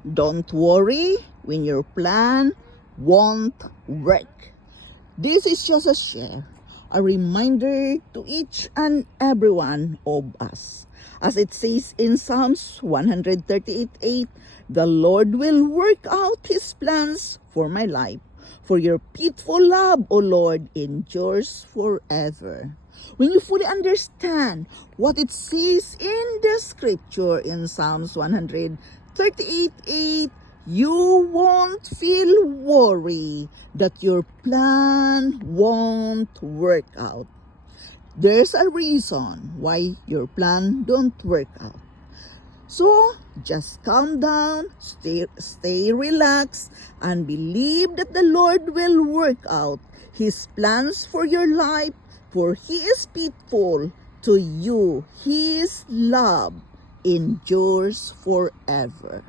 Don't worry when your plan won't work. This is just a share, a reminder to each and every one of us. As it says in Psalms 138:8, the Lord will work out His plans for my life. For your faithful love, O Lord, endures forever. When you fully understand what it says in the scripture in Psalms 138:8, you won't feel worry that your plan won't work out. There's a reason why your plan don't work out. So, just calm down, stay relaxed, and believe that the Lord will work out His plans for your life, for He is faithful to you. His love endures forever.